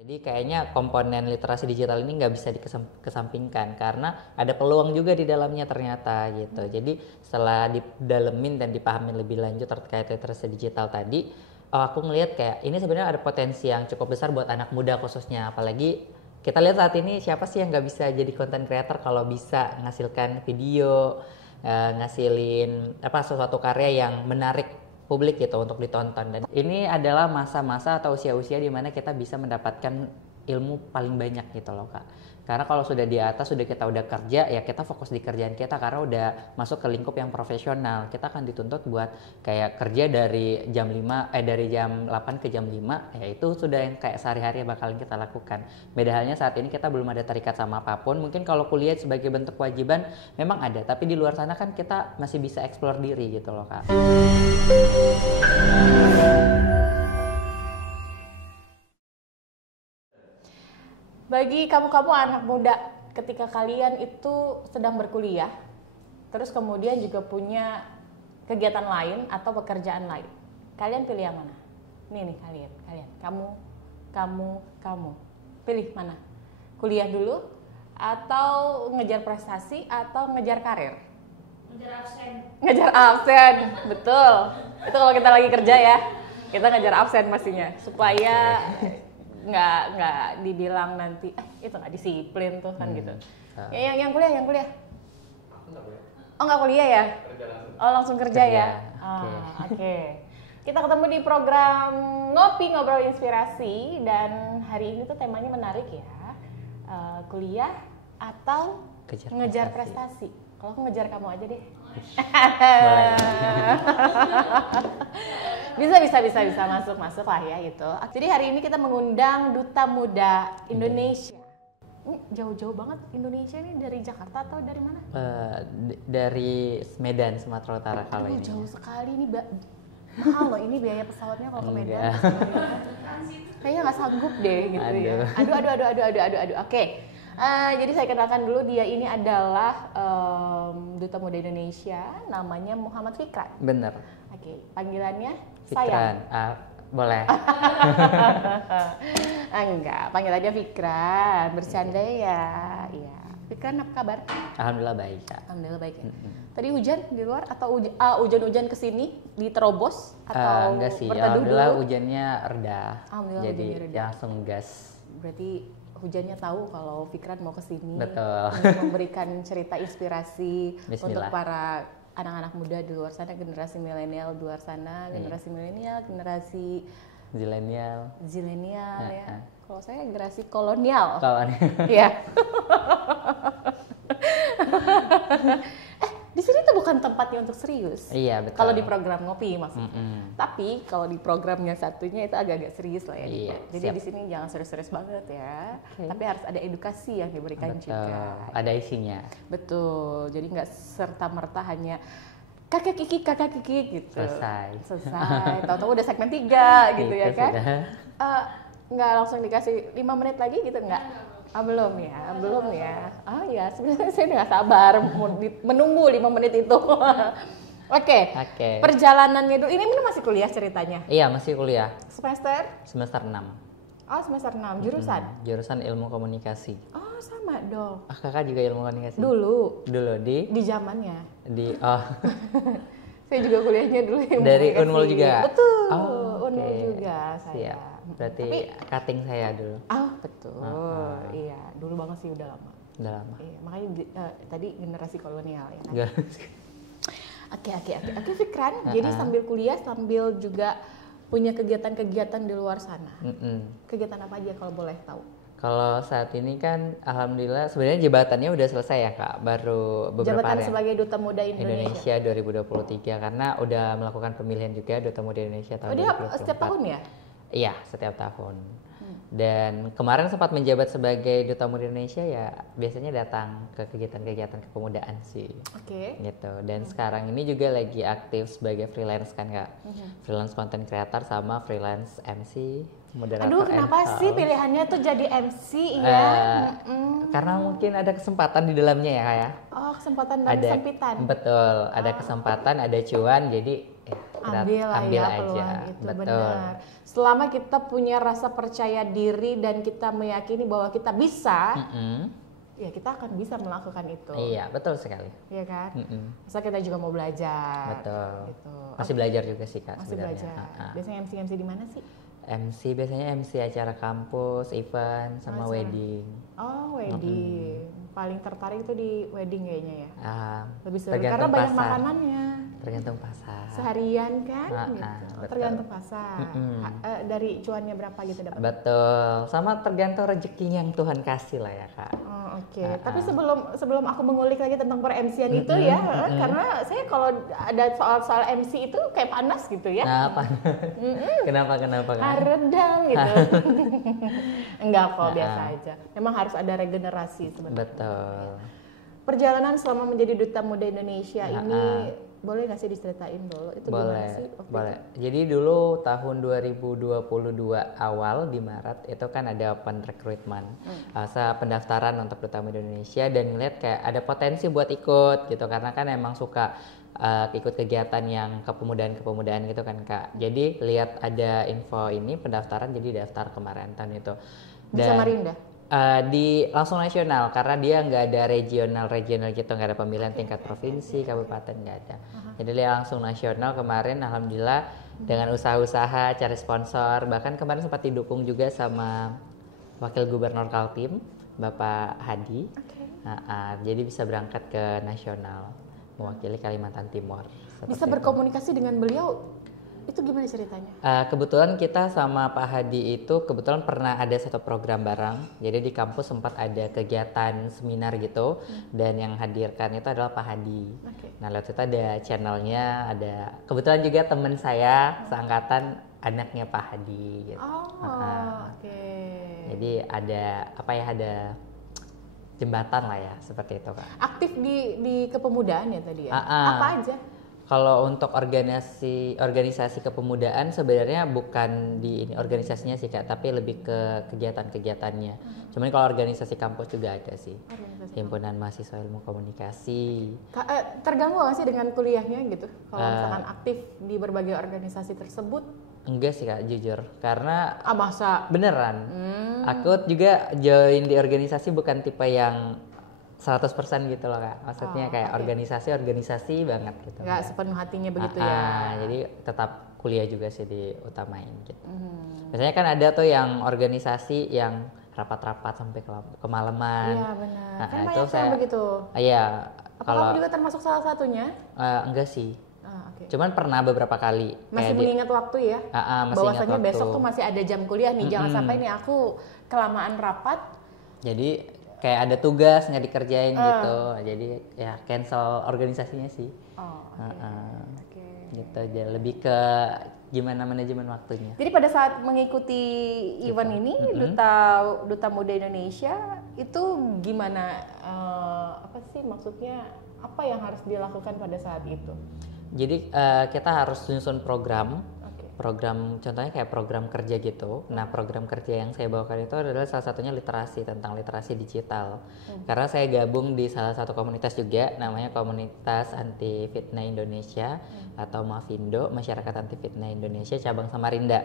Jadi kayaknya komponen literasi digital ini nggak bisa dikesampingkan karena ada peluang juga di dalamnya ternyata gitu. Jadi setelah didalemin dan dipahami lebih lanjut terkait literasi digital tadi, aku ngelihat kayak ini sebenarnya ada potensi yang cukup besar buat anak muda khususnya. Apalagi kita lihat saat ini siapa sih yang nggak bisa jadi content creator kalau bisa menghasilkan video, ngasilin sesuatu karya yang menarik publik gitu untuk ditonton. Dan ini adalah masa-masa atau usia-usia di mana kita bisa mendapatkan ilmu paling banyak gitu loh Kak. Karena kalau sudah di atas, sudah kita udah kerja, ya kita fokus di kerjaan kita karena udah masuk ke lingkup yang profesional. Kita akan dituntut buat kayak kerja dari jam 8 ke jam 5, ya itu sudah yang kayak sehari-hari bakalan kita lakukan. Beda halnya saat ini kita belum ada terikat sama apapun. Mungkin kalau kuliah sebagai bentuk kewajiban memang ada, tapi di luar sana kan kita masih bisa explore diri gitu loh Kak. Bagi kamu-kamu anak muda, ketika kalian itu sedang berkuliah, terus kemudian juga punya kegiatan lain atau pekerjaan lain, kalian pilih yang mana? Nih kalian, kamu, pilih mana? Kuliah dulu, atau ngejar prestasi, atau ngejar karir? Ngejar absen, betul. Itu kalau kita lagi kerja ya, kita ngejar absen pastinya, supaya nggak dibilang nanti itu nggak disiplin tuh kan gitu. Yang kuliah. Oh nggak kuliah ya? Oh langsung kerja ya? Oke. Kita ketemu di program Ngopi Ngobrol Inspirasi dan hari ini tuh temanya menarik ya. Kuliah atau ngejar prestasi. Kalau aku ngejar kamu aja deh. bisa masuk lah ya itu. Jadi hari ini kita mengundang Duta Muda Indonesia. Jauh-jauh banget Indonesia ini, dari Jakarta atau dari mana? Dari Medan, Sumatera Utara kalau ini. Jauh sekali ini, mahal loh ini biaya pesawatnya kalau ke Medan. Kayaknya nggak sanggup deh gitu ya. Aduh. Oke. Jadi saya kenalkan dulu, dia ini adalah Duta Muda Indonesia, namanya Muhammad Fikran. Bener. Oke, panggilannya Fikran. Boleh. Enggak, panggilannya Fikran, bercanda ya. Iya. Fikran apa kabar? Alhamdulillah baik Kak. Alhamdulillah baik ya. Tadi hujan di luar atau hujan-hujan kesini diterobos atau enggak sih, berteduh alhamdulillah dulu? Hujannya reda. Alhamdulillah Jadi hujannya reda. langsung gas. Berarti hujannya tahu kalau Fikran mau kesini. Betul. Untuk memberikan cerita inspirasi untuk Bismillah. para anak-anak muda di luar sana, generasi milenial di luar sana, generasi milenial, generasi zilenial ya. Kalau saya generasi kolonial. Iya. Di sini tuh bukan tempatnya untuk serius. Iya betul. Kalau di program ngopi maksudnya. Tapi kalau di program yang satunya itu agak-agak serius lah ya. Iya, Jadi siap. di sini jangan serius-serius banget ya. Tapi harus ada edukasi yang diberikan Betul. juga. Ada isinya. Betul. Jadi nggak serta-merta hanya kakak kiki gitu. Selesai. Tahu-tahu udah segmen 3 gitu ya kan. Sudah. Nggak langsung dikasih 5 menit lagi gitu nggak? Belum ya. Oh ya, sebenarnya saya nggak sabar menunggu 5 menit itu. Oke. Perjalanannya dulu. Ini masih kuliah ceritanya? Iya masih kuliah. Semester 6. Oh semester 6. Jurusan? Jurusan ilmu komunikasi. Oh sama dong. Kakak juga ilmu komunikasi? Dulu di zamannya. Saya juga kuliahnya dulu ilmu dari komunikasi. Unmul juga? Betul. Unmul juga saya. Siap. Berarti cutting saya dulu. Betul. Iya, dulu banget sih, udah lama. Iya, makanya tadi generasi kolonial ya kan. Oke, Fikran. Jadi sambil kuliah, sambil juga punya kegiatan-kegiatan di luar sana. Kegiatan apa aja kalau boleh tahu? Kalau saat ini kan alhamdulillah sebenarnya jabatannya udah selesai ya Kak, baru beberapa jabatan hari. Sebagai Duta Muda Indonesia 2023 karena udah melakukan pemilihan juga Duta Muda Indonesia tahun 2024. Dia setiap tahun ya? Iya, setiap tahun. Dan kemarin sempat menjabat sebagai Duta Muda Indonesia ya, biasanya datang ke kegiatan-kegiatan kepemudaan sih. Gitu. Dan sekarang ini juga lagi aktif sebagai freelance kan Kak. Freelance content creator sama freelance MC, moderator. Aduh, kenapa sih pilihannya tuh jadi MC ya? Karena mungkin ada kesempatan di dalamnya ya Kak ya. Oh, kesempatan dan kesempitan. Betul, ada kesempatan, ada cuan, jadi ambil lah ambil ya aja. peluang itu, Betul. benar. Selama kita punya rasa percaya diri dan kita meyakini bahwa kita bisa, ya kita akan bisa melakukan itu. Iya, betul sekali. Iya kan? Masa kita juga mau belajar. Betul. Gitu. Masih belajar juga sih Kak Masih sebenarnya. belajar. Biasanya MC di mana sih? MC biasanya MC acara kampus, event, sama wedding. Oh, wedding. Paling tertarik itu di wedding kayaknya ya. Lebih seru Tergantung karena banyak pasar. makanannya. Tergantung pasar. Seharian kan gitu. betul. Tergantung pasar. Dari cuannya berapa gitu dapat. Betul. Sama tergantung rezeki yang Tuhan kasih lah ya Kak. Oh, oke. Tapi sebelum aku mengulik lagi tentang per MC-an itu ya, karena saya kalau ada soal MC itu kayak panas gitu ya. Nah, apa? Kenapa Kak? Redang gitu. Enggak kok, biasa aja. Memang harus ada regenerasi sebenarnya. Betul. Perjalanan selama menjadi Duta Muda Indonesia ini boleh nggak sih diceritain dulu? Itu gimana sih? Boleh. Jadi dulu tahun 2022 awal di Maret itu kan ada open recruitment, pendaftaran untuk Duta Muda Indonesia, dan ngeliat kayak ada potensi buat ikut gitu karena kan emang suka ikut kegiatan yang kepemudaan gitu kan Kak. Jadi lihat ada info ini pendaftaran, jadi daftar kemarin tahun itu. Di Samarinda? Di langsung nasional karena dia nggak ada regional gitu, nggak ada pemilihan tingkat provinsi, kabupaten, nggak ada. Jadi dia langsung nasional kemarin. Alhamdulillah dengan usaha-usaha cari sponsor, bahkan kemarin sempat didukung juga sama Wakil Gubernur Kaltim Bapak Hadi. Jadi bisa berangkat ke nasional mewakili Kalimantan Timur. Bisa berkomunikasi dengan beliau, itu gimana ceritanya? Kebetulan kita sama Pak Hadi itu kebetulan pernah ada satu program bareng. Jadi di kampus sempat ada kegiatan seminar gitu, dan yang hadirkan itu adalah Pak Hadi. Nah, lewat itu ada channelnya, ada kebetulan juga teman saya seangkatan anaknya Pak Hadi gitu. Jadi ada ada jembatan lah ya, seperti itu Kak. Aktif di kepemudaan ya tadi ya? Apa aja? Kalau untuk organisasi kepemudaan sebenarnya bukan di ini organisasinya sih Kak, tapi lebih ke kegiatan-kegiatannya. Cuman kalau organisasi kampus juga ada sih. Himpunan Mahasiswa Ilmu Komunikasi. Terganggu nggak sih dengan kuliahnya gitu? Kalau misalkan aktif di berbagai organisasi tersebut? Enggak sih Kak, jujur. Karena masa? Beneran. Aku juga join di organisasi bukan tipe yang 100% gitu loh Kak. Maksudnya kayak organisasi banget gitu. Nggak sepenuh hatinya begitu ya. Jadi tetap kuliah juga sih diutamain gitu. Biasanya kan ada tuh yang organisasi yang rapat-rapat sampai kemalaman. Iya benar. Kan itu banyak yang begitu. Iya. Kalau kamu juga termasuk salah satunya? Enggak sih. Cuman pernah beberapa kali. Masih mengingat waktu ya? Bahwasanya besok tuh masih ada jam kuliah nih. Jangan sampai nih aku kelamaan rapat. Jadi kayak ada tugas nggak dikerjain gitu, jadi ya cancel organisasinya sih. Gitu aja, lebih ke gimana manajemen waktunya. Jadi pada saat mengikuti event ini, Duta Muda Indonesia itu gimana? Apa sih maksudnya? Apa yang harus dilakukan pada saat itu? Jadi kita harus nyusun program contohnya kayak program kerja gitu. Nah, program kerja yang saya bawakan itu adalah salah satunya tentang literasi digital. Karena saya gabung di salah satu komunitas juga, namanya Komunitas Anti Fitnah Indonesia atau Mafindo, Masyarakat Anti Fitnah Indonesia cabang Samarinda.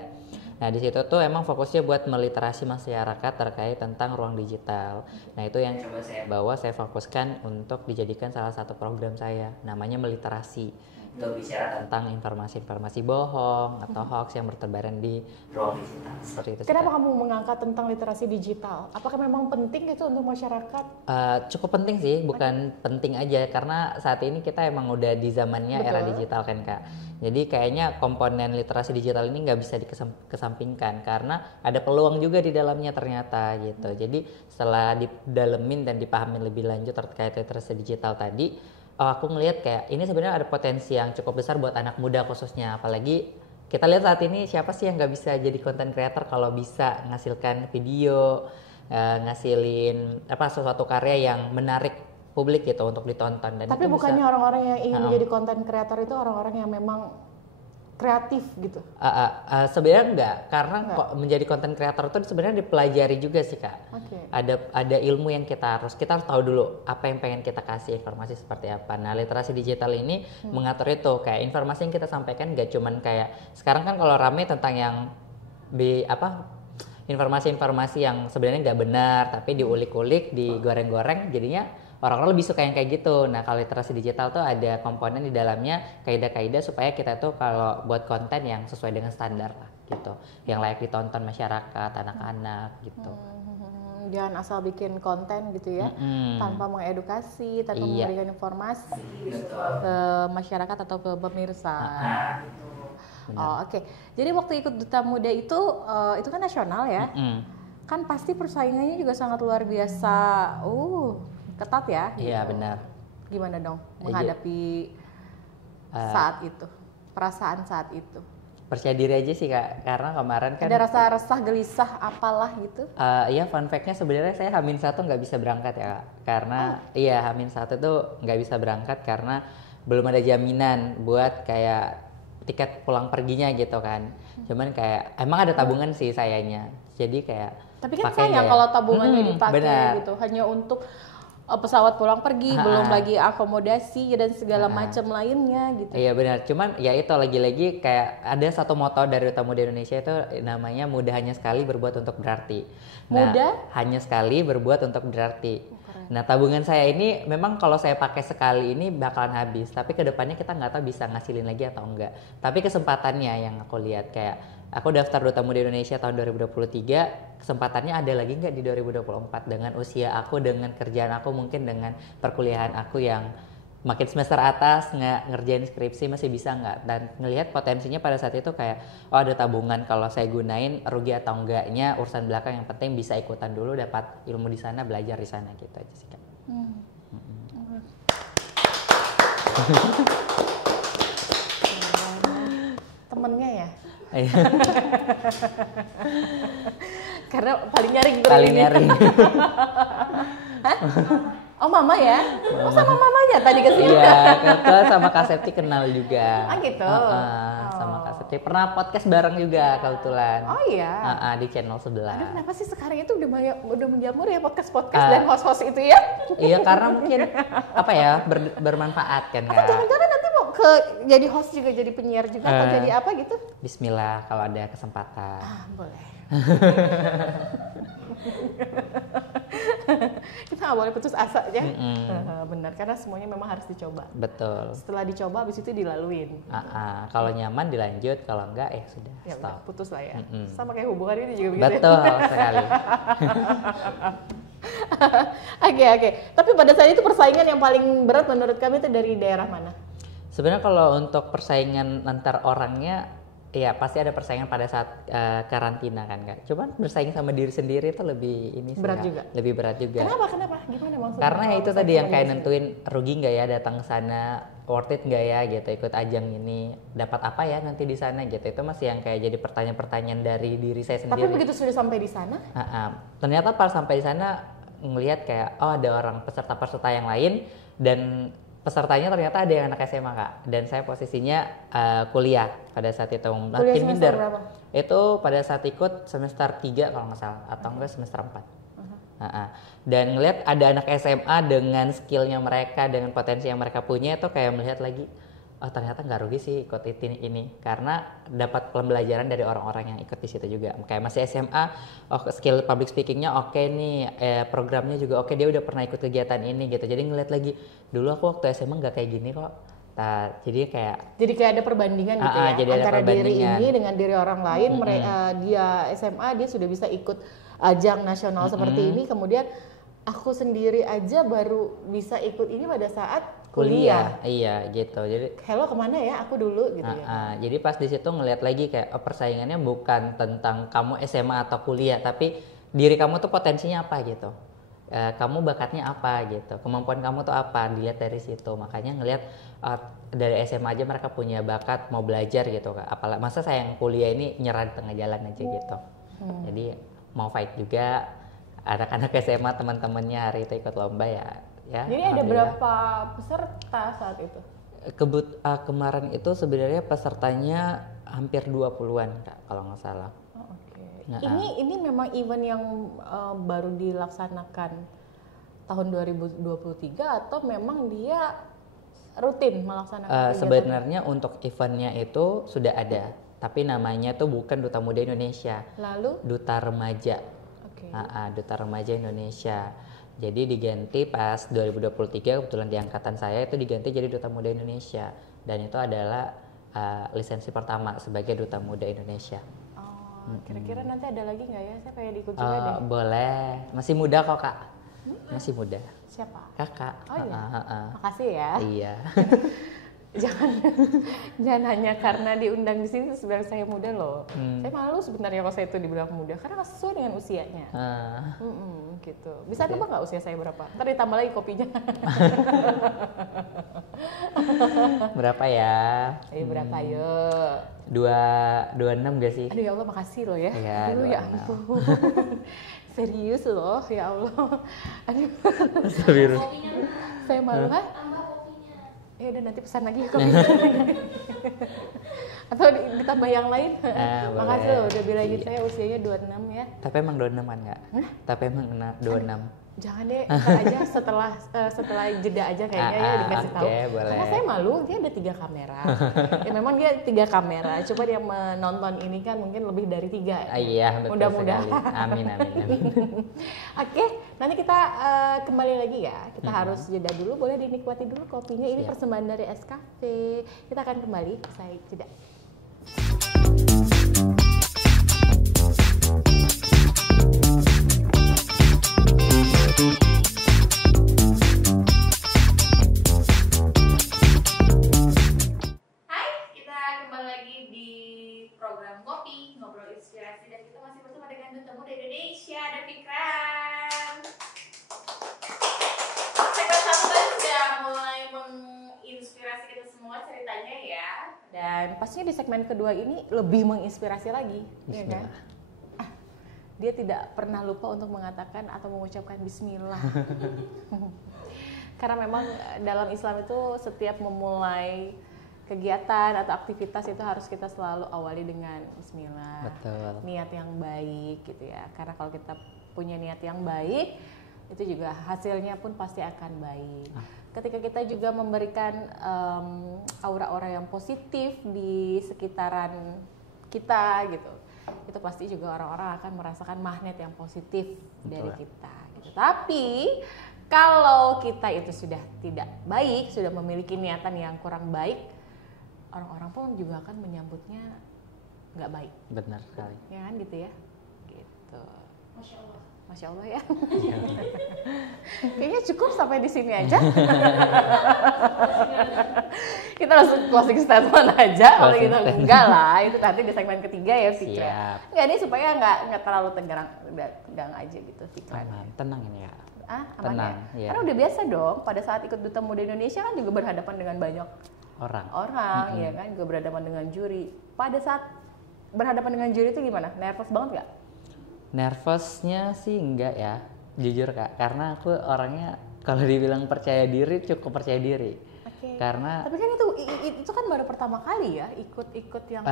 Nah, di situ tuh emang fokusnya buat meliterasi masyarakat terkait tentang ruang digital. Nah, itu yang coba saya fokuskan untuk dijadikan salah satu program saya, namanya meliterasi. Itu bicara tentang informasi-informasi bohong atau hoax yang bertebaran di ruang digital. Seperti itu. Kenapa kamu mengangkat tentang literasi digital? Apakah memang penting itu untuk masyarakat? Cukup penting sih, bukan penting aja, karena saat ini kita emang udah di zamannya era digital kan Kak. Jadi kayaknya komponen literasi digital ini nggak bisa dikesampingkan karena ada peluang juga di dalamnya ternyata gitu. Jadi setelah didalemin dan dipahami lebih lanjut terkait literasi digital tadi, aku ngelihat kayak ini sebenarnya ada potensi yang cukup besar buat anak muda khususnya, apalagi kita lihat saat ini siapa sih yang nggak bisa jadi content creator kalau bisa ngasilkan video, ngasilin sesuatu karya yang menarik publik gitu untuk ditonton. Dan tapi bukannya orang-orang yang ingin menjadi content creator itu orang-orang yang memang kreatif gitu? Sebenarnya enggak, karena Enggak. kok menjadi konten kreator itu sebenarnya dipelajari juga sih Kak. Oke. Ada ilmu yang kita harus tahu dulu apa yang pengen kita kasih, informasi seperti apa. Nah, literasi digital ini mengatur itu, kayak informasi yang kita sampaikan gak cuman kayak sekarang kan kalau rame tentang yang informasi-informasi yang sebenarnya nggak benar tapi diulik-ulik, digoreng-goreng, jadinya orang-orang lebih suka yang kayak gitu. Nah, kalau literasi digital tuh ada komponen di dalamnya kaidah-kaidah supaya kita tuh kalau buat konten yang sesuai dengan standar lah gitu, yang layak ditonton masyarakat, anak-anak gitu. Jangan asal bikin konten gitu ya, tanpa mengedukasi, tanpa memberikan informasi ke masyarakat atau ke pemirsa. Gitu. Oh, oke. Jadi waktu ikut Duta Muda itu kan nasional ya, kan pasti persaingannya juga sangat luar biasa. Ketat ya? Iya, gitu. benar. Gimana dong menghadapi saat itu, perasaan saat itu? Percaya diri aja sih Kak, karena kemarin kan ada rasa resah, gelisah, apalah gitu? Iya, fun fact-nya sebenarnya saya H-1 nggak bisa berangkat ya Kak, karena H-1 tuh nggak bisa berangkat karena belum ada jaminan buat kayak tiket pulang perginya gitu kan. Cuman kayak emang ada tabungan sih sayanya, jadi kayak tapi kan sayang kalau tabungannya dipakai gitu hanya untuk pesawat pulang pergi, belum lagi akomodasi dan segala macam lainnya gitu. Iya benar, cuman ya itu lagi-lagi kayak ada satu moto dari Duta Muda Indonesia itu namanya mudah hanya sekali berbuat untuk berarti. Mudah hanya sekali berbuat untuk berarti. Nah, tabungan saya ini memang kalau saya pakai sekali ini bakalan habis, tapi kedepannya kita nggak tahu bisa ngasilin lagi atau enggak. Tapi kesempatannya yang aku lihat kayak aku daftar Duta Muda Indonesia tahun 2023, kesempatannya ada lagi nggak di 2024 dengan usia aku, dengan kerjaan aku, mungkin dengan perkuliahan aku yang makin semester atas nggak ngerjain skripsi masih bisa nggak, dan ngelihat potensinya pada saat itu kayak ada tabungan kalau saya gunain rugi atau enggaknya urusan belakang, yang penting bisa ikutan dulu, dapat ilmu di sana, belajar di sana gitu aja sih Kak. Temennya ya? Karena paling nyaring bro. Paling nyaring. Hah? Oh mama ya? Oh sama mamanya tadi kesini? Iya, kebetulan sama Kak Septi kenal juga. Gitu? Sama Kak Septi pernah podcast bareng juga kebetulan. Oh iya? Di channel sebelah. Aduh, kenapa sih sekarang itu udah menjamur ya podcast-podcast dan host-host itu ya? Iya, karena mungkin bermanfaat kan Kak. Atau jangan-jangan nanti mau jadi host juga, jadi penyiar juga, atau jadi apa gitu? Bismillah kalau ada kesempatan. Boleh. Kita nggak boleh putus asa ya. Benar, karena semuanya memang harus dicoba. Betul. Setelah dicoba habis itu dilaluin. Kalau nyaman dilanjut, kalau enggak sudah Ya stop. udah, putus lah ya. Sama kayak hubungan ini juga begitu. Betul sekali. Oke. Tapi pada saat itu persaingan yang paling berat menurut kami itu dari daerah mana? Sebenarnya kalau untuk persaingan antar orangnya, ya pasti ada persaingan pada saat karantina kan Kak. Cuman bersaing sama diri sendiri itu lebih ini sih, berat Kak. juga. Lebih berat juga. Kenapa? Gimana maksudnya? Karena itu tadi yang kayak nentuin rugi nggak ya datang ke sana, worth it nggak ya gitu ikut ajang ini, dapat apa ya nanti di sana gitu. Itu masih yang kayak jadi pertanyaan-pertanyaan dari diri saya sendiri. Tapi begitu sudah sampai di sana? Ternyata pas sampai di sana ngelihat kayak ada orang peserta-peserta yang lain, dan pesertanya ternyata ada yang anak SMA Kak, dan saya posisinya kuliah pada saat itu. Kuliah semester berapa? Itu pada saat ikut semester 3 kalau nggak salah, atau enggak semester 4. Dan ngelihat ada anak SMA dengan skillnya mereka, dengan potensi yang mereka punya, itu kayak melihat lagi, ternyata nggak rugi sih ikut ini, karena dapat pembelajaran dari orang-orang yang ikut di situ juga. Kayak masih SMA, skill public speakingnya oke nih, programnya juga oke, dia udah pernah ikut kegiatan ini gitu. Jadi ngeliat lagi, dulu aku waktu SMA nggak kayak gini kok. Jadi kayak ada perbandingan gitu ya, jadi antara diri ini dengan diri orang lain. Dia SMA, dia sudah bisa ikut ajang nasional seperti ini, kemudian aku sendiri aja baru bisa ikut ini pada saat kuliah. Iya gitu. Jadi hello kemana ya aku dulu gitu ya. Jadi pas di situ ngeliat lagi kayak persaingannya bukan tentang kamu SMA atau kuliah, tapi diri kamu tuh potensinya apa gitu. Kamu bakatnya apa gitu, kemampuan kamu tuh apa, dilihat dari situ. Makanya ngelihat dari SMA aja mereka punya bakat mau belajar gitu. Apalagi masa saya yang kuliah ini nyerah di tengah jalan aja gitu. Jadi mau fight juga. Anak-anak SMA teman-temannya hari itu ikut lomba ya. Jadi ada berapa peserta saat itu? Kemarin itu sebenarnya pesertanya hampir 20-an Kak, kalau nggak salah. Oh, oke. Nah, Ini memang event yang baru dilaksanakan tahun 2023 atau memang dia rutin melaksanakan kegiatan? Sebenarnya untuk eventnya itu sudah ada, tapi namanya tuh bukan Duta Muda Indonesia. Lalu? Duta Remaja. Oke. Duta Remaja Indonesia. Jadi diganti pas 2023, kebetulan di angkatan saya itu diganti jadi Duta Muda Indonesia, dan itu adalah lisensi pertama sebagai Duta Muda Indonesia. Oh, kira-kira nanti ada lagi nggak ya? Saya pengen ikut juga deh. Boleh, masih muda kok Kak. Masih muda. Siapa? Kakak. Oh iya. Makasih ya. Iya. Jangan hanya karena diundang di sini sebenarnya saya muda loh. Saya malu sebenarnya kalau saya itu dibilang muda karena nggak sesuai dengan usianya. Gitu. Bisa nebak nggak usia saya berapa? Ntar ditambah lagi kopinya. Berapa ya? Berapa ya? 26 gak sih? Aduh ya Allah, makasih loh ya. Iya, Aduh ya ampun. Serius loh, ya Allah. Aduh. Saya malu ha? Ya udah nanti pesan lagi ya kopinya. Atau ditambah yang lain. Makasih loh udah bilangin saya usianya 26 ya. Tapi emang 26 kan nggak? Tapi emang kena 26. Jangan deh, ntar aja setelah jeda aja kayaknya ya dikasih tahu. Boleh. Karena saya malu, dia ada 3 kamera. Ya memang dia 3 kamera. Coba dia menonton ini kan mungkin lebih dari 3. Iya, betul. Mudah-mudahan. Amin. Oke, nanti kita kembali lagi ya. Kita harus jeda dulu, boleh dinikmati dulu kopinya. Ini persembahan dari Es Cafe. Kita akan kembali, saya jeda. Duta Muda Indonesia, ada Fikran. Segmen 1 tadi sudah mulai menginspirasi kita semua ceritanya ya. Dan pastinya di segmen kedua ini lebih menginspirasi lagi, ya kan? Dia tidak pernah lupa untuk mengatakan atau mengucapkan Bismillah. Karena memang dalam Islam itu setiap memulai kegiatan atau aktivitas itu harus kita selalu awali dengan Bismillah. Betul. Niat yang baik gitu ya. Karena kalau kita punya niat yang baik, itu juga hasilnya pun pasti akan baik. Ketika kita juga memberikan aura-aura yang positif di sekitaran kita gitu, itu pasti juga orang-orang akan merasakan magnet yang positif dari kita gitu. Tapi kalau kita itu sudah tidak baik, sudah memiliki niatan yang kurang baik, orang-orang pun juga akan menyambutnya nggak baik. Benar sekali. Ya kan gitu ya. Gitu. Masya Allah ya. Kayaknya cukup sampai di sini aja. Kita langsung closing statement aja. Kalau gitu enggak lah. Itu nanti di segmen ketiga ya Fikran. Enggak, ini supaya nggak terlalu tegang aja gitu Fikran. Tenang ini ya. Aman tenang, ya? Karena udah biasa dong. Pada saat ikut Duta Muda Indonesia kan juga berhadapan dengan banyak orang ya kan, juga berhadapan dengan juri. Pada saat berhadapan dengan juri itu gimana? Nervous banget nggak? Nervousnya sih enggak ya, jujur Kak, karena aku orangnya kalau dibilang percaya diri cukup percaya diri. Karena tapi kan itu kan baru pertama kali ya ikut yang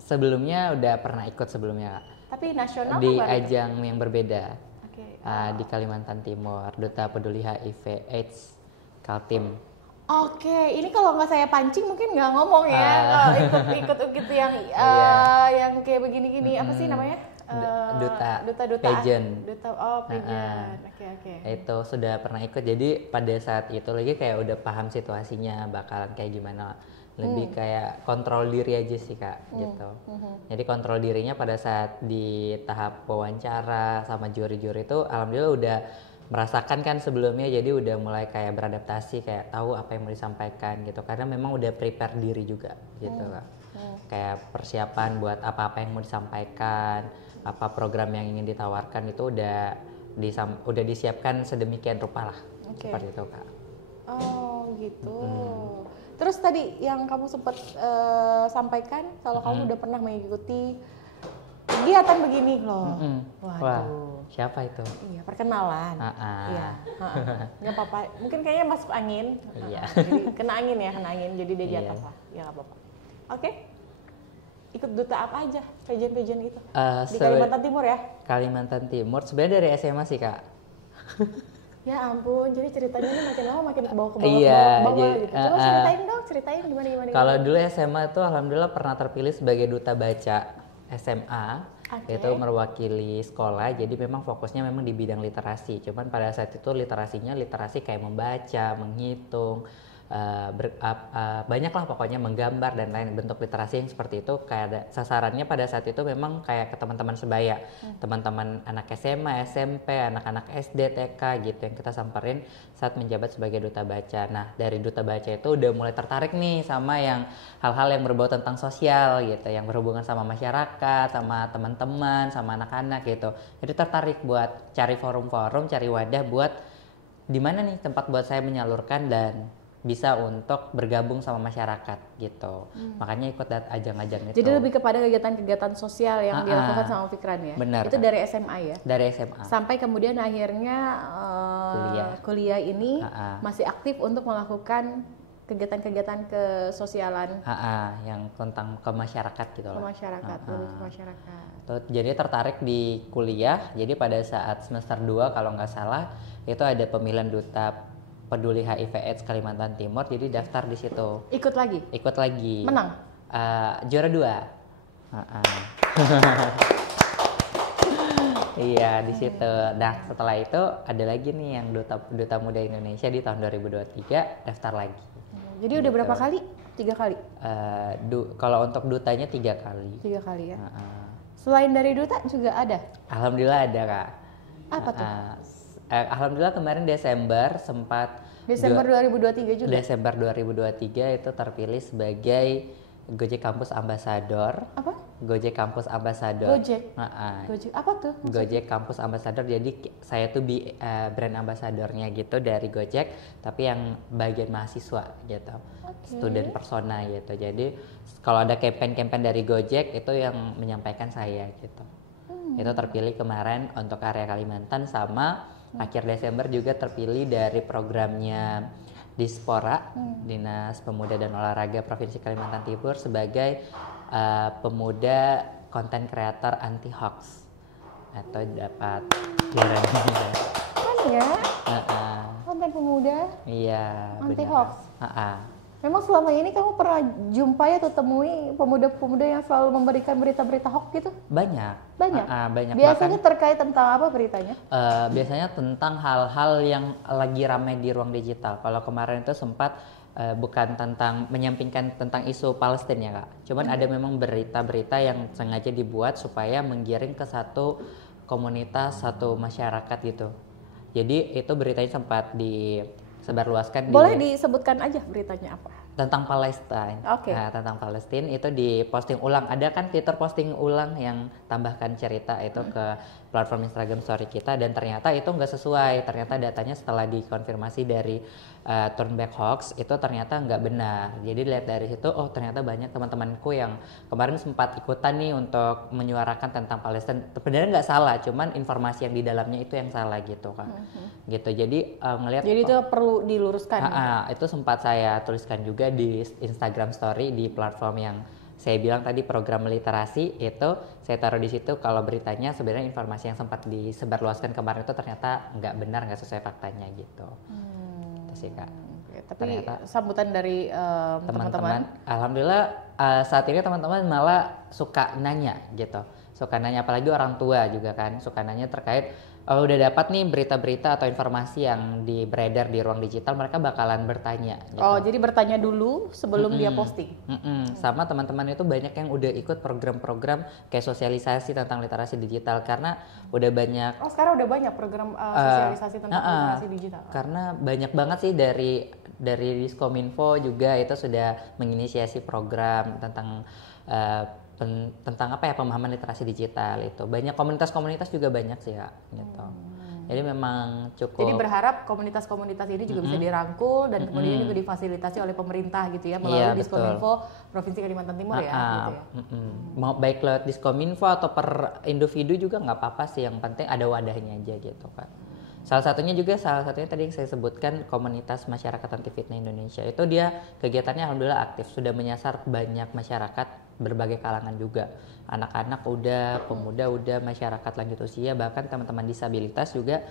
sebelumnya udah pernah ikut sebelumnya Kak. Tapi nasional di ajang yang berbeda. Di Kalimantan Timur, Duta Peduli HIV/AIDS Kaltim. Oke, ini kalau nggak saya pancing mungkin nggak ngomong ya. Ikut yang yang kayak begini-gini apa sih namanya? Duta pageant. Pageant. Oke. Itu sudah pernah ikut. Jadi pada saat itu lagi kayak udah paham situasinya bakalan kayak gimana. Lebih kayak kontrol diri aja sih Kak, gitu. Jadi kontrol dirinya pada saat di tahap wawancara sama juri-juri itu alhamdulillah udah merasakan kan sebelumnya, jadi udah mulai kayak beradaptasi, kayak tahu apa yang mau disampaikan gitu, karena memang udah prepare diri juga gitu Kak. Kayak persiapan buat apa-apa yang mau disampaikan, apa program yang ingin ditawarkan itu udah disiapkan sedemikian rupa lah. Seperti itu Kak. Oh gitu. Terus tadi yang kamu sempat sampaikan kalau kamu udah pernah mengikuti kegiatan begini loh. Wah, Waduh. siapa itu? Iya, perkenalan. Iya. Nggak apa-apa. Mungkin kayaknya masuk angin. Iya. Jadi kena angin ya, kena angin. Jadi dia Iya. jatuh lah. Ya nggak apa-apa. Oke. Ikut duta apa aja? Pageant-pageant itu. Di Kalimantan Timur ya? Kalimantan Timur. Sebenarnya dari SMA sih, Kak. Ya ampun, jadi ceritanya ini makin lama makin ke bawah Iya, gitu. Coba ceritain dong, gimana. Kalau dulu SMA tuh alhamdulillah pernah terpilih sebagai duta baca SMA. Itu mewakili sekolah, jadi memang fokusnya memang di bidang literasi. Cuman pada saat itu literasi kayak membaca, menghitung, banyak lah pokoknya, menggambar dan lain bentuk literasi yang seperti itu. Kayak sasarannya pada saat itu memang kayak ke teman-teman sebaya, teman-teman anak SMA, SMP, anak-anak SD, TK gitu yang kita samperin saat menjabat sebagai duta baca. Nah, dari duta baca itu udah mulai tertarik nih sama yang hal-hal yang berbau tentang sosial gitu, yang berhubungan sama masyarakat, sama teman-teman, sama anak-anak gitu. Jadi tertarik buat cari forum-forum, cari wadah buat di mana nih tempat buat saya menyalurkan dan bisa untuk bergabung sama masyarakat gitu. Makanya ikut ajang-ajang itu. Jadi lebih kepada kegiatan-kegiatan sosial yang dilakukan sama Fikran ya? Benar. Itu dari SMA ya? Dari SMA. Sampai kemudian akhirnya kuliah ini masih aktif untuk melakukan kegiatan-kegiatan kesosialan. Yang tentang ke masyarakat gitu loh. Ke masyarakat, lebih ke masyarakat. Jadi tertarik di kuliah, jadi pada saat semester 2 kalau nggak salah, itu ada pemilihan duta peduli HIV AIDS Kalimantan Timur, jadi daftar di situ. Ikut lagi? Ikut lagi. Menang? Juara 2. Iya, di situ. Nah, setelah itu ada lagi nih yang duta muda Indonesia di tahun 2023 daftar lagi. Jadi udah berapa kali? 3 kali? Kalau untuk dutanya 3 kali. 3 kali ya. Selain dari duta juga ada? Alhamdulillah ada, Kak. Apa tuh? Alhamdulillah kemarin Desember 2023 juga. Desember 2023 itu terpilih sebagai Gojek Campus Ambassador. Apa? Gojek Campus Ambassador. Gojek. Gojek apa tuh? Maksudnya? Gojek Campus Ambassador. Jadi saya tuh brand ambassadornya gitu dari Gojek, tapi yang bagian mahasiswa gitu. Student persona gitu. Jadi kalau ada campaign dari Gojek itu yang menyampaikan saya gitu. Itu terpilih kemarin untuk area Kalimantan, sama akhir Desember juga terpilih dari programnya Dispora, Dinas Pemuda dan Olahraga Provinsi Kalimantan Timur, sebagai pemuda konten kreator anti hoax, atau dapat juara juga. Kan ya? Konten pemuda. Iya. Anti hoax. Memang selama ini kamu pernah jumpai atau temui pemuda-pemuda yang selalu memberikan berita-berita hoax gitu? Banyak. Banyak. Biasanya terkait tentang apa beritanya? Biasanya tentang hal-hal yang lagi ramai di ruang digital. Kalau kemarin itu sempat bukan tentang menyampingkan tentang isu Palestina ya, Kak. Cuman ada memang berita-berita yang sengaja dibuat supaya menggiring ke satu komunitas, satu masyarakat gitu. Jadi itu beritanya sempat disebarluaskan. Boleh disebutkan aja beritanya apa? Tentang Palestina. Nah, tentang Palestina itu diposting ulang. Ada kan fitur posting ulang yang tambahkan cerita itu ke platform Instagram Story kita, dan ternyata itu nggak sesuai. Ternyata datanya setelah dikonfirmasi dari Turnback Hoax itu ternyata nggak benar. Jadi lihat dari situ, oh ternyata banyak teman-temanku yang kemarin sempat ikutan nih untuk menyuarakan tentang Palestina. Sebenarnya nggak salah, cuman informasi yang di dalamnya itu yang salah gitu kan. Gitu. Jadi ngelihat. Jadi itu perlu diluruskan. Itu sempat saya tuliskan juga di Instagram Story di platform yang saya bilang tadi, program literasi, itu saya taruh di situ kalau beritanya sebenarnya informasi yang sempat disebarluaskan kemarin itu ternyata nggak benar, nggak sesuai faktanya gitu. Itu sih, Kak. Tapi ternyata sambutan dari teman-teman, alhamdulillah saat ini teman-teman malah suka nanya gitu, apalagi orang tua juga kan suka nanya terkait udah dapat nih berita-berita atau informasi yang beredar di ruang digital, mereka bakalan bertanya gitu. Oh, jadi bertanya dulu sebelum dia posting. Sama teman-teman itu banyak yang udah ikut program-program kayak sosialisasi tentang literasi digital, karena udah banyak. Oh, sekarang udah banyak program sosialisasi tentang literasi digital. Karena banyak banget sih dari Diskominfo juga itu sudah menginisiasi program tentang pemahaman literasi digital itu. Banyak komunitas-komunitas juga banyak sih, Kak, gitu. Jadi memang cukup. Jadi berharap komunitas-komunitas ini juga bisa dirangkul dan kemudian juga difasilitasi oleh pemerintah gitu ya melalui Diskominfo Provinsi Kalimantan Timur ya. Gitu ya. Mau baik lewat Diskominfo atau per individu juga nggak apa-apa sih, yang penting ada wadahnya aja gitu kan. Salah satunya tadi yang saya sebutkan komunitas masyarakat anti fitnah Indonesia, itu dia kegiatannya alhamdulillah aktif, sudah menyasar banyak masyarakat berbagai kalangan juga, anak-anak udah, pemuda udah, masyarakat lanjut usia, bahkan teman-teman disabilitas juga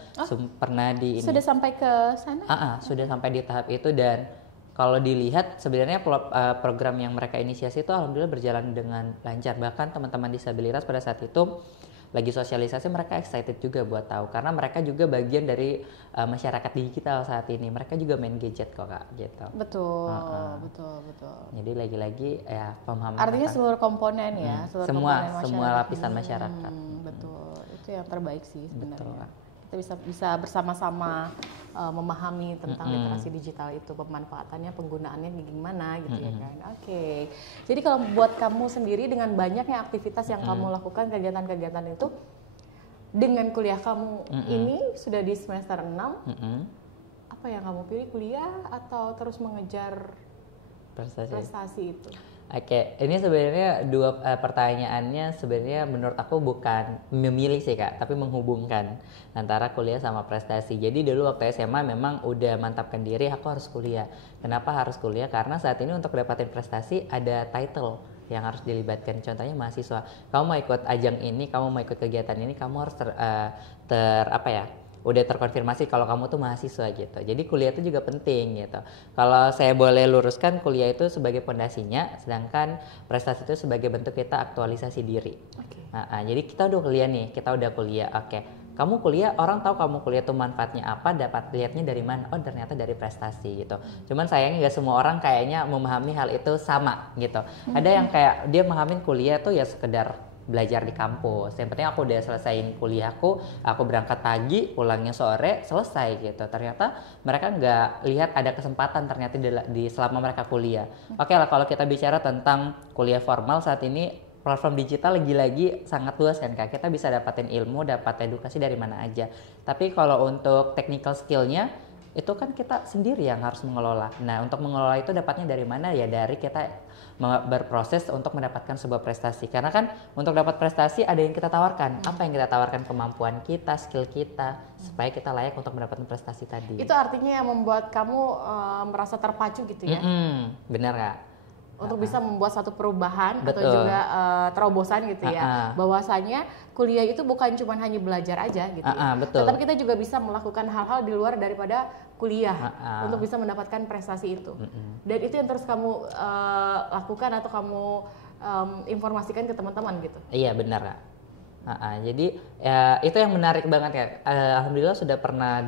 pernah di ini. Sudah sampai ke sana? Sudah sampai di tahap itu. Dan kalau dilihat sebenarnya program yang mereka inisiasi itu alhamdulillah berjalan dengan lancar, bahkan teman-teman disabilitas pada saat itu lagi sosialisasi mereka excited juga buat tahu, karena mereka juga bagian dari masyarakat digital saat ini, mereka juga main gadget kok Kak gitu. Betul. Jadi lagi-lagi ya pemahaman. Artinya seluruh komponen ya, semua lapisan masyarakat. Betul, itu yang terbaik sih sebenarnya. Kita bisa bersama-sama memahami tentang literasi digital itu, pemanfaatannya, penggunaannya gimana gitu ya kan. Oke. Jadi kalau buat kamu sendiri dengan banyaknya aktivitas yang kamu lakukan, kegiatan-kegiatan itu, dengan kuliah kamu ini sudah di semester 6, apa yang kamu pilih, kuliah atau terus mengejar prestasi itu? Oke, ini sebenarnya dua pertanyaannya sebenarnya menurut aku bukan memilih sih Kak, tapi menghubungkan antara kuliah sama prestasi. Jadi dulu waktu SMA memang udah mantapkan diri aku harus kuliah. Kenapa harus kuliah? Karena saat ini untuk dapatin prestasi ada title yang harus dilibatkan. Contohnya mahasiswa, kamu mau ikut ajang ini, kamu mau ikut kegiatan ini, kamu harus udah terkonfirmasi kalau kamu tuh mahasiswa gitu. Jadi kuliah itu juga penting gitu. Kalau saya boleh luruskan, kuliah itu sebagai pondasinya, sedangkan prestasi itu sebagai bentuk kita aktualisasi diri. Jadi kita udah kuliah. Oke. Kamu kuliah, orang tahu kamu kuliah tuh manfaatnya apa, dapat lihatnya dari mana? Oh ternyata dari prestasi gitu. Cuman sayangnya gak semua orang kayaknya memahami hal itu sama gitu. Ada yang kayak dia memahami kuliah tuh ya sekedar belajar di kampus. Yang penting aku udah selesaiin kuliahku, aku berangkat pagi, pulangnya sore, selesai gitu. Ternyata mereka nggak lihat ada kesempatan ternyata di selama mereka kuliah. Oke lah, kalau kita bicara tentang kuliah formal saat ini, platform digital lagi-lagi sangat luas kan Kak. Kita bisa dapatin ilmu, dapat edukasi dari mana aja. Tapi kalau untuk technical skillnya, itu kan kita sendiri yang harus mengelola. Nah, untuk mengelola itu dapatnya dari mana? Ya dari kita berproses untuk mendapatkan sebuah prestasi. Karena kan untuk dapat prestasi ada yang kita tawarkan. Apa yang kita tawarkan? Kemampuan kita, skill kita, supaya kita layak untuk mendapatkan prestasi tadi. Itu artinya yang membuat kamu merasa terpacu gitu ya? Benar Kak. Untuk bisa membuat satu perubahan atau juga terobosan gitu ya, bahwasanya kuliah itu bukan cuma hanya belajar aja gitu ya, tetapi kita juga bisa melakukan hal-hal di luar daripada kuliah untuk bisa mendapatkan prestasi itu. Dan itu yang terus kamu lakukan atau kamu informasikan ke teman-teman gitu. Iya benar Kak. Jadi ya, itu yang menarik banget ya. Alhamdulillah sudah pernah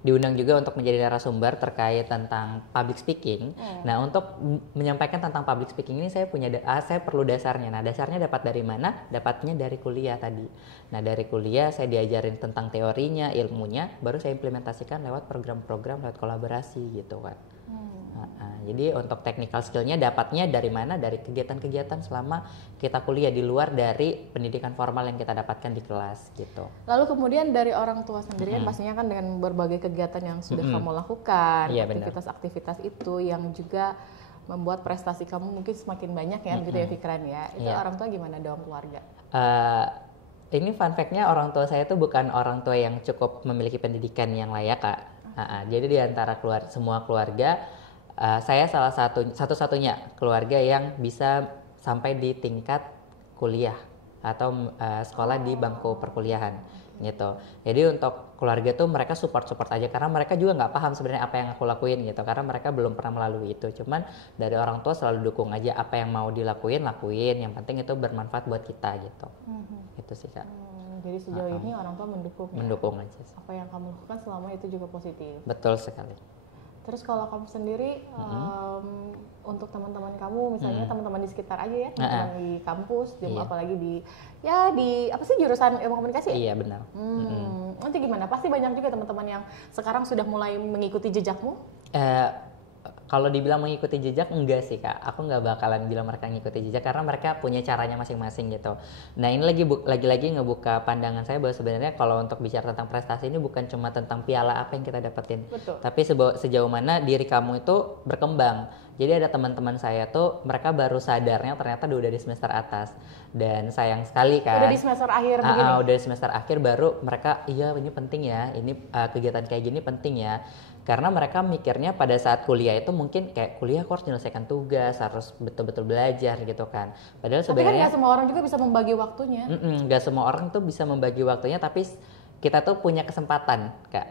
diundang juga untuk menjadi narasumber terkait tentang public speaking. Nah, untuk menyampaikan tentang public speaking ini saya perlu dasarnya. Nah, dasarnya dapat dari mana? Dapatnya dari kuliah tadi. Nah, dari kuliah saya diajarin tentang teorinya, ilmunya, baru saya implementasikan lewat program-program, lewat kolaborasi gitu kan. Jadi untuk technical skillnya dapatnya dari mana? Dari kegiatan-kegiatan selama kita kuliah di luar dari pendidikan formal yang kita dapatkan di kelas gitu. Lalu kemudian dari orang tua sendiri pastinya kan dengan berbagai kegiatan yang sudah kamu lakukan, aktivitas-aktivitas itu yang juga membuat prestasi kamu mungkin semakin banyak ya, gitu ya Fikran ya. Itu orang tua gimana dong, keluarga? Ini fun fact-nya, orang tua saya tuh bukan orang tua yang cukup memiliki pendidikan yang layak Kak. Jadi di antara semua keluarga, saya salah satu-satunya keluarga yang bisa sampai di tingkat kuliah atau sekolah di bangku perkuliahan gitu. Jadi untuk keluarga tuh mereka support aja, karena mereka juga nggak paham sebenarnya apa yang aku lakuin gitu, karena mereka belum pernah melalui itu. Cuman dari orang tua selalu dukung aja, apa yang mau lakuin, yang penting itu bermanfaat buat kita gitu. Itu sih Kak. Jadi sejauh ini orang tua mendukung aja. Apa yang kamu lakukan selama itu juga positif. Betul sekali. Terus kalau kamu sendiri untuk teman-teman kamu, misalnya teman-teman di sekitar aja ya, teman di kampus, apalagi di apa sih jurusan ilmu komunikasi? Iya benar. Nanti gimana? Pasti banyak juga teman-teman yang sekarang sudah mulai mengikuti jejakmu. Kalau dibilang mengikuti jejak, enggak sih Kak. Aku nggak bakalan bilang mereka ngikuti jejak karena mereka punya caranya masing-masing gitu. Nah ini lagi-lagi ngebuka pandangan saya bahwa sebenarnya kalau untuk bicara tentang prestasi ini bukan cuma tentang piala apa yang kita dapetin, Betul. tapi sejauh mana diri kamu itu berkembang. Jadi ada teman-teman saya tuh mereka baru sadarnya ternyata udah di semester atas, dan sayang sekali kan. Udah di semester akhir begini. Udah di semester akhir baru mereka iya ini penting ya, ini kegiatan kayak gini penting ya. Karena mereka mikirnya pada saat kuliah itu mungkin kayak kuliah aku harus menyelesaikan tugas, harus betul-betul belajar gitu kan. Padahal Tapi kan nggak semua orang juga bisa membagi waktunya. Nggak semua orang tuh bisa membagi waktunya, tapi kita tuh punya kesempatan Kak,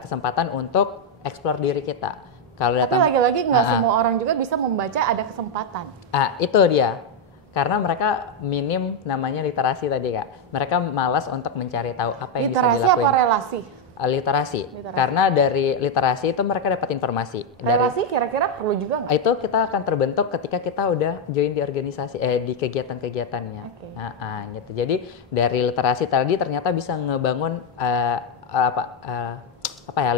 kesempatan untuk explore diri kita. Tapi lagi-lagi nggak semua orang juga bisa membaca ada kesempatan. Itu dia. Karena mereka minim namanya literasi tadi Kak. Mereka malas untuk mencari tahu apa yang bisa dilakuin. Literasi apa relasi? Literasi. Karena dari literasi itu mereka dapat informasi. Relasi kira-kira perlu juga nggak? Itu kita akan terbentuk ketika kita udah join di organisasi, di kegiatan-kegiatannya. Gitu. Jadi dari literasi tadi ternyata bisa ngebangun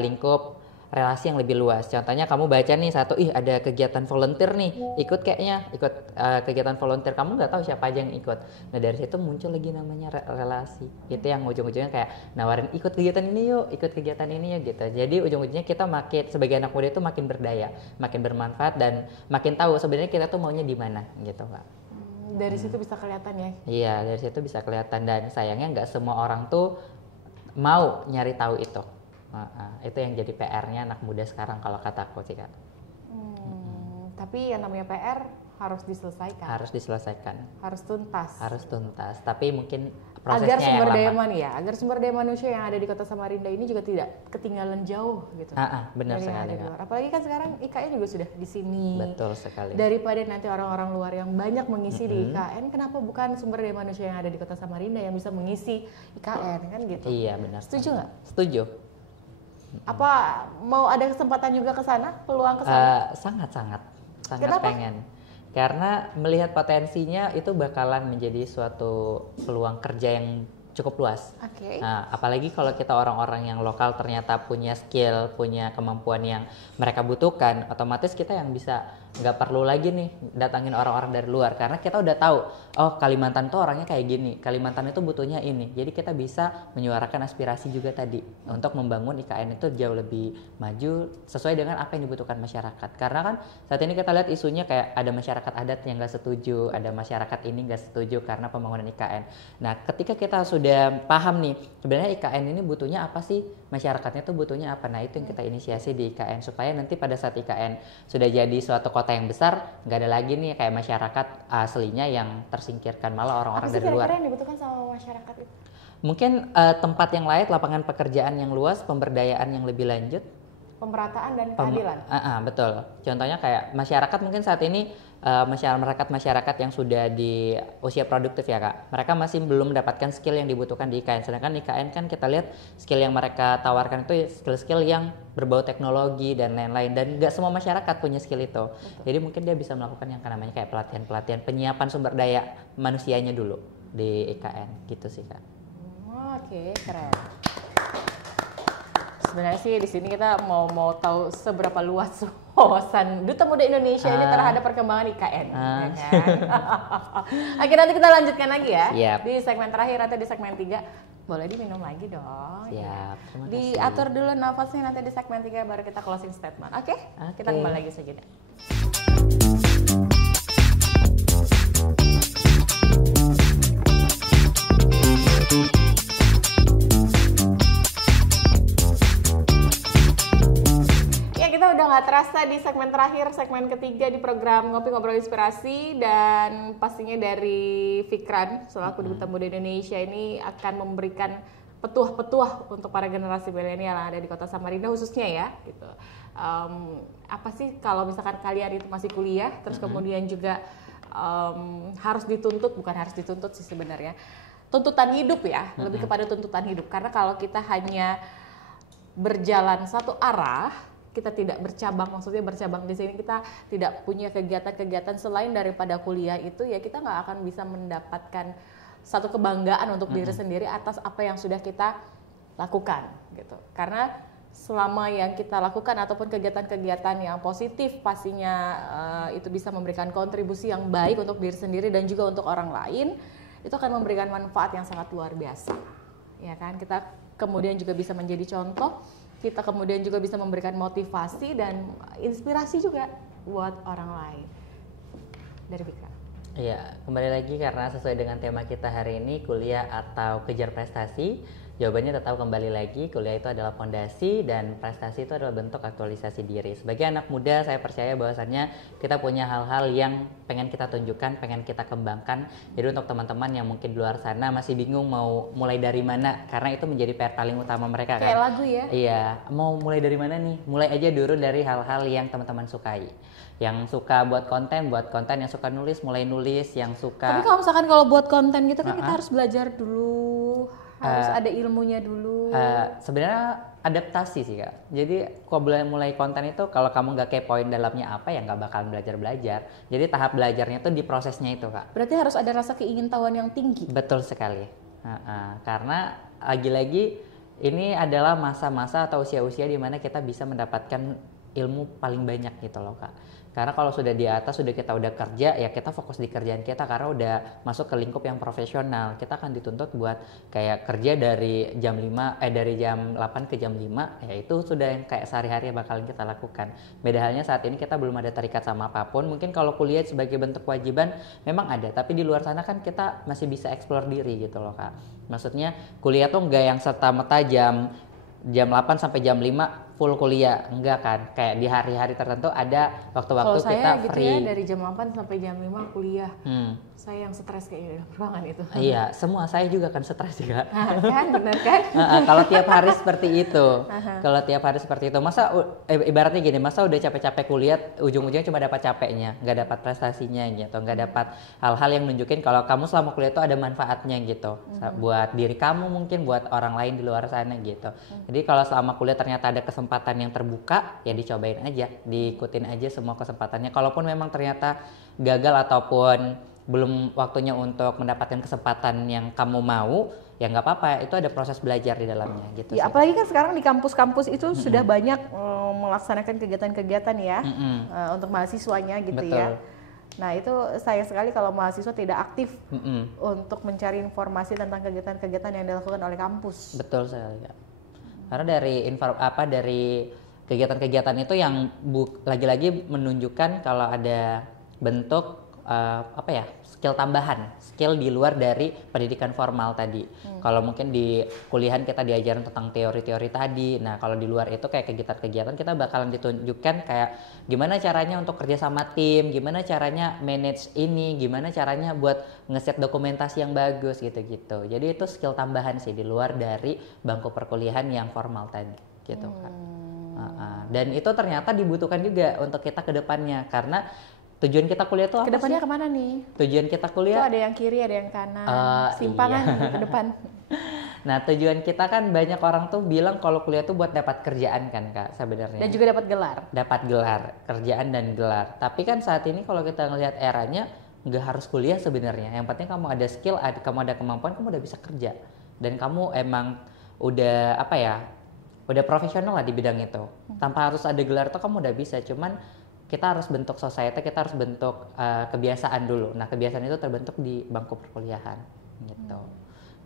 lingkup relasi yang lebih luas. Contohnya kamu baca nih ada kegiatan volunteer nih, ikut kegiatan volunteer, kamu nggak tahu siapa aja yang ikut. Nah dari situ muncul lagi namanya relasi. Itu yang ujung-ujungnya kayak nawarin ikut kegiatan ini yuk gitu. Jadi ujung-ujungnya kita sebagai anak muda itu makin berdaya, makin bermanfaat dan makin tahu sebenarnya kita tuh maunya di mana gitu Kak. Dari situ bisa kelihatan ya? Iya, dari situ bisa kelihatan dan sayangnya nggak semua orang tuh mau nyari tahu itu. Itu yang jadi PR-nya anak muda sekarang kalau kataku sih Kak. Tapi yang namanya PR harus diselesaikan. Harus tuntas. Tapi mungkin prosesnya agar sumber daya manusia yang ada di Kota Samarinda ini juga tidak ketinggalan jauh gitu. Benar sekali. Apalagi kan sekarang IKN juga sudah di sini. Betul sekali. Daripada nanti orang-orang luar yang banyak mengisi di IKN, kenapa bukan sumber daya manusia yang ada di Kota Samarinda yang bisa mengisi IKN kan gitu? Iya benar. Setuju nggak? Setuju. Apa mau ada kesempatan juga ke sana, peluang ke sana? Sangat Kenapa? pengen. Karena melihat potensinya itu bakalan menjadi suatu peluang kerja yang cukup luas. Nah, apalagi kalau kita orang-orang yang lokal ternyata punya skill, punya kemampuan yang mereka butuhkan, otomatis kita yang bisa nggak perlu lagi nih datangin orang-orang dari luar karena kita udah tahu Kalimantan tuh orangnya kayak gini, Kalimantan itu butuhnya ini, jadi kita bisa menyuarakan aspirasi juga tadi untuk membangun IKN itu jauh lebih maju sesuai dengan apa yang dibutuhkan masyarakat. Karena kan saat ini kita lihat isunya kayak ada masyarakat adat yang nggak setuju, ada masyarakat ini nggak setuju karena pembangunan IKN. Nah ketika kita sudah paham nih sebenarnya IKN ini butuhnya apa sih, masyarakatnya tuh butuhnya apa, nah itu yang kita inisiasi di IKN supaya nanti pada saat IKN sudah jadi suatu kota yang besar, nggak ada lagi nih kayak masyarakat aslinya yang tersingkirkan, malah orang-orang dari luar. Apa yang dibutuhkan sama masyarakat itu? Mungkin tempat yang layak, lapangan pekerjaan yang luas, pemberdayaan yang lebih lanjut, pemerataan dan keadilan. Betul. Contohnya kayak masyarakat mungkin saat ini masyarakat yang sudah di usia produktif ya Kak, mereka masih belum mendapatkan skill yang dibutuhkan di IKN. Sedangkan IKN kan kita lihat skill yang mereka tawarkan itu skill-skill yang berbau teknologi dan lain-lain, dan nggak semua masyarakat punya skill itu. Betul. Jadi mungkin dia bisa melakukan yang namanya kayak pelatihan penyiapan sumber daya manusianya dulu di IKN gitu sih Kak. Oke, keren. Sebenarnya sih di sini kita mau tahu seberapa luas wawasan Duta Muda Indonesia ini terhadap perkembangan IKN. Ya kan? Oke, nanti kita lanjutkan lagi ya. Yep. Di segmen terakhir atau di segmen 3. Boleh diminum lagi dong. Siap, ya. terima kasih. Diatur dulu nafasnya, nanti di segmen 3 baru kita closing statement. Oke? Kita kembali lagi saja. Udah nggak terasa di segmen terakhir, segmen ketiga di program Ngopi Ngobrol Inspirasi, dan pastinya dari Fikran selaku Duta Muda Indonesia ini akan memberikan petuah-petuah untuk para generasi milenial yang ada di Kota Samarinda khususnya ya gitu. Apa sih kalau misalkan kalian itu masih kuliah terus kemudian juga harus dituntut, bukan harus dituntut sih sebenarnya, tuntutan hidup ya, lebih kepada tuntutan hidup, karena kalau kita hanya berjalan satu arah, kita tidak bercabang, maksudnya bercabang di sini kita tidak punya kegiatan-kegiatan selain daripada kuliah itu, ya kita nggak akan bisa mendapatkan satu kebanggaan untuk diri sendiri atas apa yang sudah kita lakukan gitu. Karena selama yang kita lakukan ataupun kegiatan-kegiatan yang positif pastinya itu bisa memberikan kontribusi yang baik untuk diri sendiri dan juga untuk orang lain, itu akan memberikan manfaat yang sangat luar biasa, ya kan? Kita kemudian juga bisa menjadi contoh, kita kemudian juga bisa memberikan motivasi dan inspirasi juga buat orang lain. Dari Fikra. Iya, kembali lagi karena sesuai dengan tema kita hari ini, kuliah atau kejar prestasi. Jawabannya tetap kembali lagi, kuliah itu adalah fondasi dan prestasi itu adalah bentuk aktualisasi diri. Sebagai anak muda, saya percaya bahwasannya kita punya hal-hal yang pengen kita tunjukkan, pengen kita kembangkan. Jadi untuk teman-teman yang mungkin di luar sana masih bingung mau mulai dari mana, karena itu menjadi PR paling utama mereka kan. Kayak lagu ya? Iya, mau mulai dari mana nih? Mulai aja dulu dari hal-hal yang teman-teman sukai. Yang suka buat konten, yang suka nulis, mulai nulis, yang suka... Tapi kalau misalkan kalau buat konten gitu kan kita harus belajar dulu, harus ada ilmunya dulu. Sebenarnya adaptasi sih Kak. Jadi kalau mulai konten itu kalau kamu nggak kepoin dalamnya apa ya nggak bakal belajar. Jadi tahap belajarnya itu di prosesnya itu Kak. Berarti harus ada rasa keingintahuan yang tinggi. Betul sekali. Karena lagi-lagi ini adalah masa-masa atau usia-usia di mana kita bisa mendapatkan ilmu paling banyak gitu loh Kak. Karena kalau sudah di atas, kita udah kerja, ya kita fokus di kerjaan kita karena udah masuk ke lingkup yang profesional. Kita akan dituntut buat kayak kerja dari jam 8 ke jam 5, ya itu sudah yang kayak sehari-hari bakalan kita lakukan. Beda halnya saat ini kita belum ada terikat sama apapun. Mungkin kalau kuliah sebagai bentuk kewajiban memang ada, tapi di luar sana kan kita masih bisa explore diri gitu loh Kak. Maksudnya kuliah tuh enggak yang serta-merta jam 8 sampai jam 5 full kuliah, enggak kan? Kayak di hari-hari tertentu ada waktu-waktu kita gitu free. ya, dari jam 8 sampai jam 5 kuliah. Saya yang stres kayaknya ruangan itu. Iya, semua saya juga kan stres juga. Kan, benar kan? Kalau tiap hari seperti itu. Kalau tiap hari seperti itu, masa ibaratnya gini, masa udah capek-capek kuliah, ujung-ujungnya cuma dapat capeknya, nggak dapat prestasinya gitu, nggak dapat hal-hal yang nunjukin kalau kamu selama kuliah itu ada manfaatnya gitu. Buat diri kamu mungkin, buat orang lain di luar sana gitu. Jadi kalau selama kuliah ternyata ada kesempatan yang terbuka, ya dicobain aja, diikutin aja semua kesempatannya. Kalaupun memang ternyata gagal ataupun belum waktunya untuk mendapatkan kesempatan yang kamu mau, ya nggak apa-apa, itu ada proses belajar di dalamnya gitu. Ya, apalagi kan sekarang di kampus-kampus itu sudah banyak melaksanakan kegiatan-kegiatan ya untuk mahasiswanya gitu. Betul. Ya. Nah itu sayang sekali kalau mahasiswa tidak aktif untuk mencari informasi tentang kegiatan-kegiatan yang dilakukan oleh kampus. Betul sekali. Karena dari kegiatan-kegiatan itu yang lagi-lagi menunjukkan kalau ada bentuk skill tambahan, skill di luar dari pendidikan formal tadi. Kalau mungkin di kuliahan kita diajarin tentang teori-teori tadi, nah kalau di luar itu kayak kegiatan-kegiatan kita bakalan ditunjukkan kayak gimana caranya untuk kerja sama tim, gimana caranya manage ini, gimana caranya buat ngeset dokumentasi yang bagus gitu-gitu. Jadi itu skill tambahan sih di luar dari bangku perkuliahan yang formal tadi gitu kan. Dan itu ternyata dibutuhkan juga untuk kita ke depannya karena tujuan kita kuliah itu apa kedepannya sih? Kemana nih? Tujuan kita kuliah itu ada yang kiri, ada yang kanan, simpangan ke depan. Nah tujuan kita kan banyak orang tuh bilang kalau kuliah tuh buat dapat kerjaan kan Kak sebenarnya. Dan juga dapat gelar. Dapat gelar, kerjaan dan gelar. Tapi kan saat ini kalau kita ngelihat eranya nggak harus kuliah sebenarnya. Yang penting kamu ada skill, kamu ada kemampuan, kamu udah bisa kerja. Dan kamu emang udah udah profesional lah di bidang itu. Tanpa harus ada gelar tuh kamu udah bisa. Cuman kita harus bentuk society, kita harus bentuk kebiasaan dulu. Nah kebiasaan itu terbentuk di bangku perkuliahan gitu.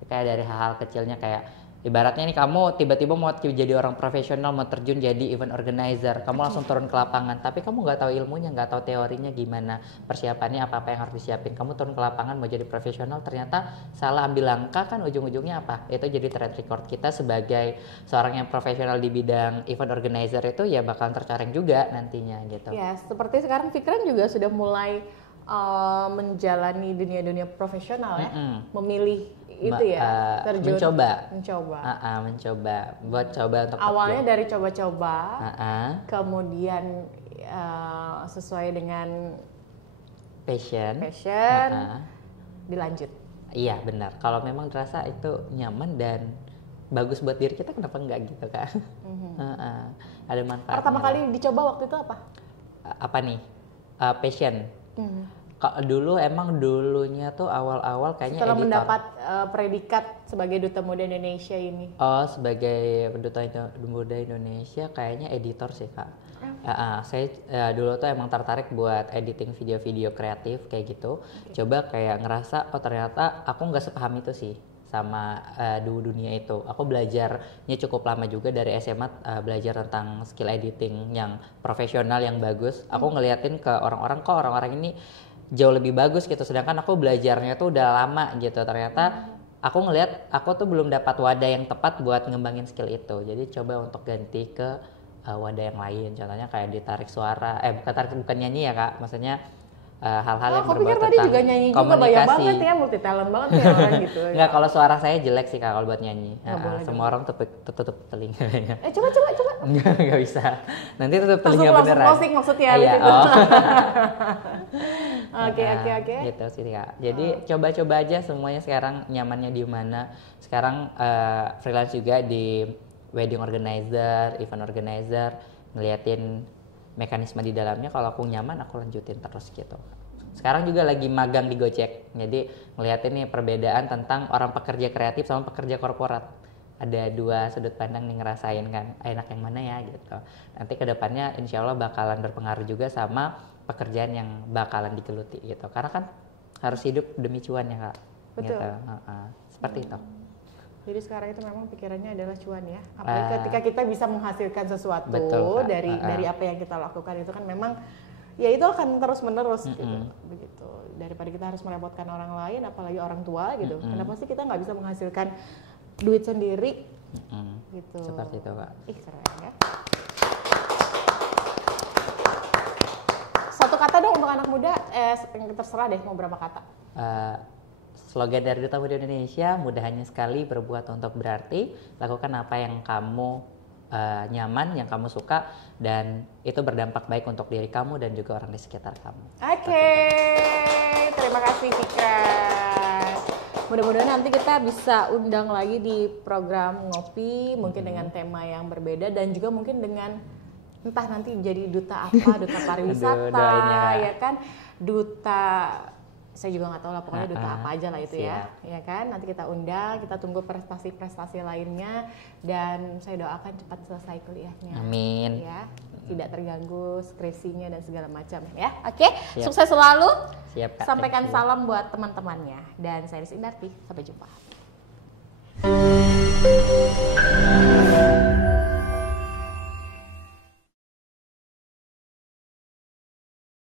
Kayak dari hal-hal kecilnya kayak ibaratnya nih kamu tiba-tiba mau jadi orang profesional, mau terjun jadi event organizer, kamu langsung turun ke lapangan, tapi kamu nggak tahu ilmunya, nggak tahu teorinya gimana, persiapannya apa-apa yang harus disiapin. Kamu turun ke lapangan mau jadi profesional, ternyata salah ambil langkah, kan ujung-ujungnya apa? Itu jadi track record kita sebagai seorang yang profesional di bidang event organizer itu ya bakalan tercoreng juga nantinya gitu. Ya, seperti sekarang Fikran juga sudah mulai menjalani dunia profesional ya, memilih itu ya, terjun mencoba buat coba untuk awalnya terjun. Dari coba-coba, kemudian sesuai dengan passion, dilanjut. Iya benar, kalau memang terasa itu nyaman dan bagus buat diri kita, kenapa enggak gitu Kak? Ada manfaatnya. Pertama kali dicoba waktu itu apa? Apa nih? Passion. Dulu emang dulunya tuh awal-awal kayaknya setelah editor. mendapat predikat sebagai Duta Muda Indonesia ini. Oh, sebagai Duta Muda Indonesia kayaknya editor sih Kak. Saya dulu tuh emang tertarik buat editing video-video kreatif kayak gitu. Coba kayak ngerasa oh ternyata aku nggak sepaham itu sih sama dunia itu. Aku belajarnya cukup lama juga dari SMA, belajar tentang skill editing yang profesional yang bagus. Aku ngeliatin ke orang-orang kok orang-orang ini jauh lebih bagus gitu, sedangkan aku belajarnya tuh udah lama gitu. Ternyata aku ngelihat aku tuh belum dapat wadah yang tepat buat ngembangin skill itu. Jadi coba untuk ganti ke wadah yang lain, contohnya kayak ditarik suara, bukan nyanyi ya Kak, maksudnya hal-hal yang berbau tentang tadi juga nyanyi komunikasi. Juga banyak banget ya, multi talent banget ya orang gitu. Enggak, kalau suara saya jelek sih Kak kalau buat nyanyi. Semua orang tutup telinganya. Coba. Enggak bisa. Nanti tutup telinga beneran. Langsung closing maksudnya. Iya. Oke. Gitu sih Kak. Jadi coba-coba aja semuanya sekarang nyamannya di mana. Sekarang freelance juga di wedding organizer, event organizer, ngeliatin mekanisme di dalamnya. Kalau aku nyaman aku lanjutin terus gitu. Sekarang juga lagi magang di Gojek, jadi ngeliatin nih perbedaan tentang orang pekerja kreatif sama pekerja korporat. Ada dua sudut pandang nih, ngerasain kan enak yang mana ya gitu. Nanti kedepannya insya Allah bakalan berpengaruh juga sama pekerjaan yang bakalan digeluti gitu, karena kan harus hidup demi cuan ya Kak. Betul. Gitu. Seperti itu. Jadi sekarang itu memang pikirannya adalah cuan ya. Apalagi ketika kita bisa menghasilkan sesuatu dari apa yang kita lakukan itu kan memang ya itu akan terus menerus gitu. Begitu. Daripada kita harus merepotkan orang lain, apalagi orang tua gitu. Kenapa sih kita nggak bisa menghasilkan duit sendiri? Gitu. Seperti itu Kak. Keren ya. Satu kata dong untuk anak muda, terserah deh mau berapa kata. Slogan dari Duta Muda Indonesia, mudah hanya sekali, berbuat untuk berarti. Lakukan apa yang kamu nyaman, yang kamu suka, dan itu berdampak baik untuk diri kamu dan juga orang di sekitar kamu. Oke. Terima kasih Fikras. Mudah-mudahan nanti kita bisa undang lagi di program ngopi, mungkin dengan tema yang berbeda dan juga mungkin dengan entah nanti jadi duta apa, duta pariwisata, ya kan, duta saya juga nggak tahu lah, pokoknya duta apa aja lah itu ya kan. Nanti kita undang, kita tunggu prestasi-prestasi lainnya dan saya doakan cepat selesai kuliahnya. Amin. Ya, tidak terganggu skripsinya dan segala macam ya. Oke, sukses selalu. Siap, Kak. Sampaikan salam buat teman-temannya dan saya Ris Indarti. Sampai jumpa.